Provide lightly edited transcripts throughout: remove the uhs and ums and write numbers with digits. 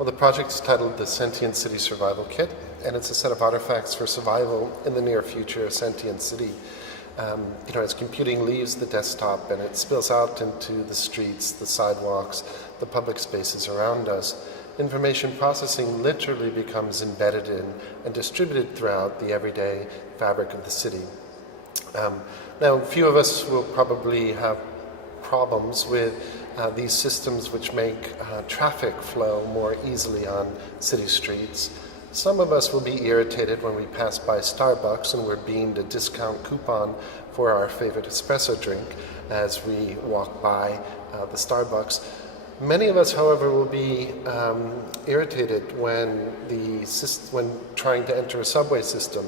Well, the project is titled the Sentient City Survival Kit, and it's a set of artifacts for survival in the near future of Sentient City. As computing leaves the desktop and it spills out into the streets, the sidewalks, the public spaces around us, information processing literally becomes embedded in and distributed throughout the everyday fabric of the city. Now, few of us will probably have problems with these systems which make traffic flow more easily on city streets. Some of us will be irritated when we pass by Starbucks and we're beamed a discount coupon for our favorite espresso drink as we walk by the Starbucks. Many of us, however, will be irritated when trying to enter a subway system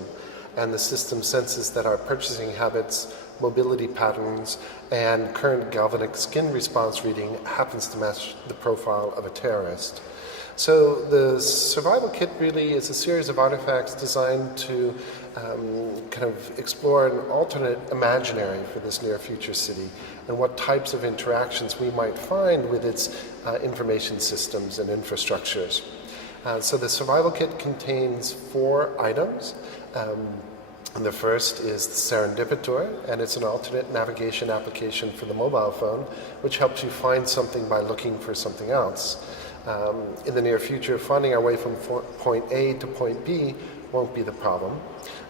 and the system senses that our purchasing habits, mobility patterns, and current galvanic skin response reading happens to match the profile of a terrorist. So the survival kit really is a series of artifacts designed to kind of explore an alternate imaginary for this near future city and what types of interactions we might find with its information systems and infrastructures. So the survival kit contains 4 items. And the first is Serendipitor, and it's an alternate navigation application for the mobile phone, which helps you find something by looking for something else. In the near future, finding our way from point A to point B won't be the problem,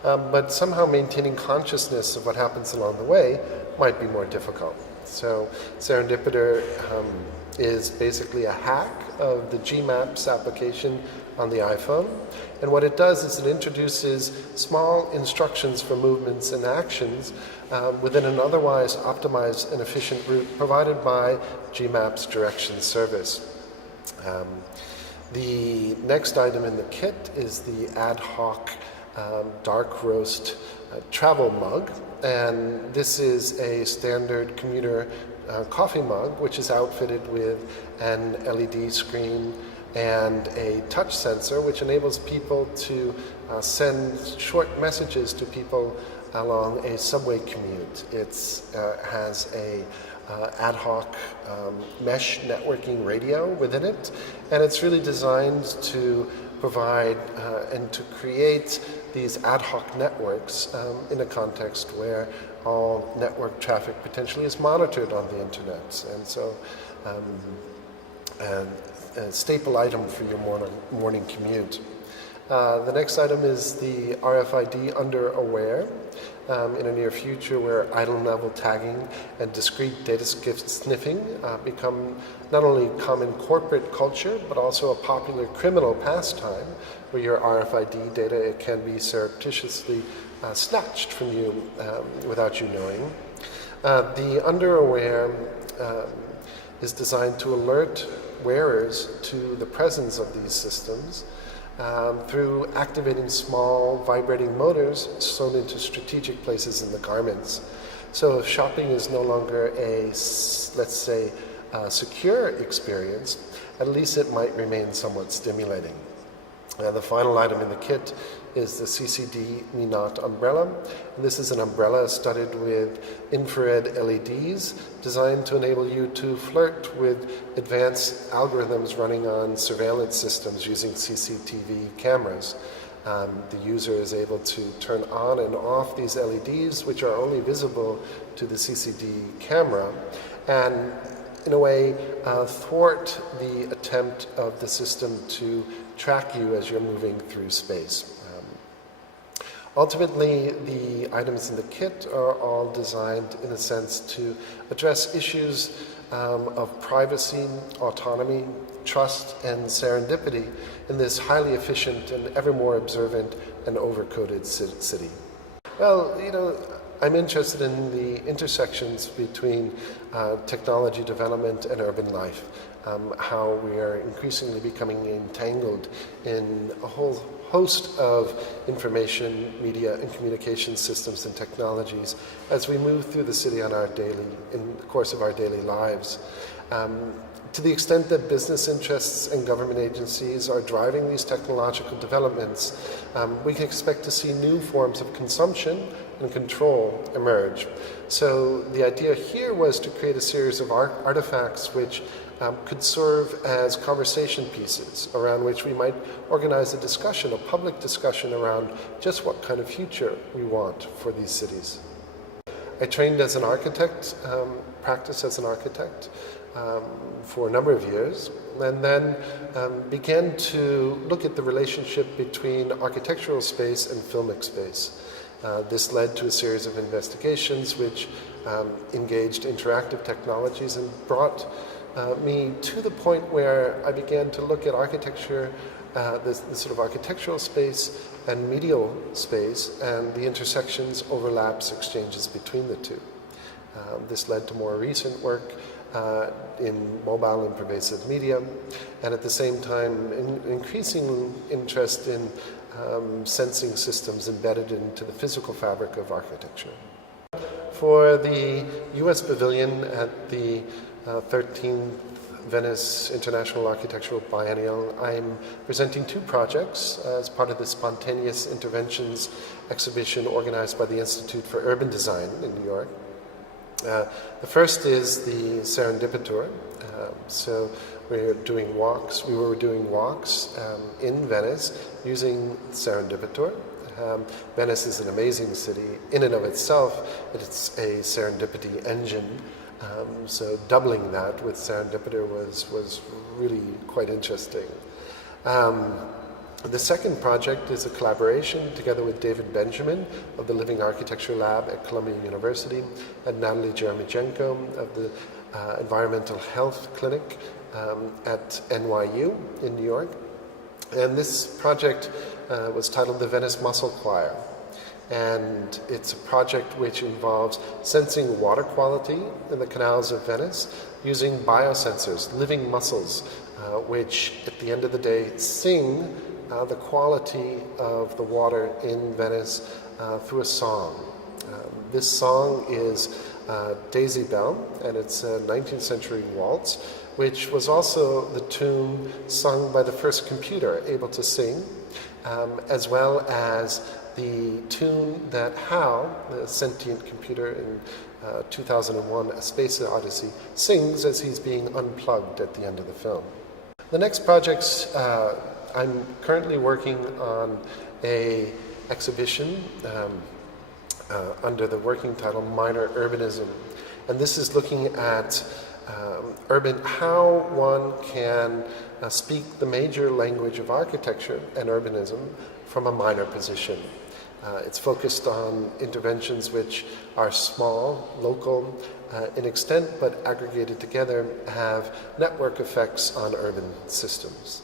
but somehow maintaining consciousness of what happens along the way might be more difficult. So Serendipitor is basically a hack of the Gmaps application on the iPhone, and what it does is it introduces small instructions for movements and actions within an otherwise optimized and efficient route provided by Gmaps directions service. The next item in the kit is the ad hoc dark roast travel mug, and this is a standard commuter coffee mug which is outfitted with an LED screen and a touch sensor which enables people to send short messages to people along a subway commute. It has a ad hoc mesh networking radio within it, and it's really designed to provide and to create these ad hoc networks in a context where all network traffic potentially is monitored on the internet. And so a staple item for your morning commute. The next item is the RFID under aware. In a near future where item level tagging and discrete data sniffing become not only common corporate culture but also a popular criminal pastime where your RFID data can be surreptitiously snatched from you without you knowing. The under aware is designed to alert wearers to the presence of these systems through activating small vibrating motors sewn into strategic places in the garments. So if shopping is no longer a, let's say, secure experience, at least it might remain somewhat stimulating. The final item in the kit is the CCD Me Not umbrella. And this is an umbrella studded with infrared LEDs designed to enable you to flirt with advanced algorithms running on surveillance systems using CCTV cameras. The user is able to turn on and off these LEDs, which are only visible to the CCD camera, and in a way thwart the attempt of the system to track you as you're moving through space. Ultimately, the items in the kit are all designed, in a sense, to address issues of privacy, autonomy, trust, and serendipity in this highly efficient and ever more observant and overcoded city. Well, I'm interested in the intersections between technology development and urban life, how we are increasingly becoming entangled in a whole host of information, media, and communication systems and technologies as we move through the city in the course of our daily lives. To the extent that business interests and government agencies are driving these technological developments, we can expect to see new forms of consumption and control emerge. So the idea here was to create a series of artifacts which could serve as conversation pieces around which we might organize a discussion, a public discussion around just what kind of future we want for these cities. I trained as an architect, practiced as an architect for a number of years, and then began to look at the relationship between architectural space and filmic space. This led to a series of investigations which engaged interactive technologies and brought me to the point where I began to look at architecture, the sort of architectural space and medial space, and the intersections, overlaps, exchanges between the two. This led to more recent work in mobile and pervasive media, and at the same time increasing interest in sensing systems embedded into the physical fabric of architecture. For the U.S. Pavilion at the 13th Venice International Architectural Biennial, I'm presenting two projects as part of the Spontaneous Interventions exhibition organized by the Institute for Urban Design in New York. The first is the Serendipitor. So we were doing walks in Venice using Serendipitor. Venice is an amazing city in and of itself. It's a serendipity engine. So doubling that with Serendipitor was really quite interesting. The second project is a collaboration together with David Benjamin of the Living Architecture Lab at Columbia University and Natalie Jeremichenko of the Environmental Health Clinic at NYU in New York. And this project was titled the Venice Muscle Choir. And it's a project which involves sensing water quality in the canals of Venice using biosensors, living muscles, which at the end of the day sing the quality of the water in Venice through a song. This song is Daisy Bell, and it's a 19th century waltz, which was also the tune sung by the first computer able to sing, as well as the tune that Hal, the sentient computer in 2001, A Space Odyssey, sings as he's being unplugged at the end of the film. The next projects, I'm currently working on a exhibition under the working title Minor Urbanism. And this is looking at how one can speak the major language of architecture and urbanism from a minor position. It's focused on interventions which are small, local in extent, but aggregated together have network effects on urban systems.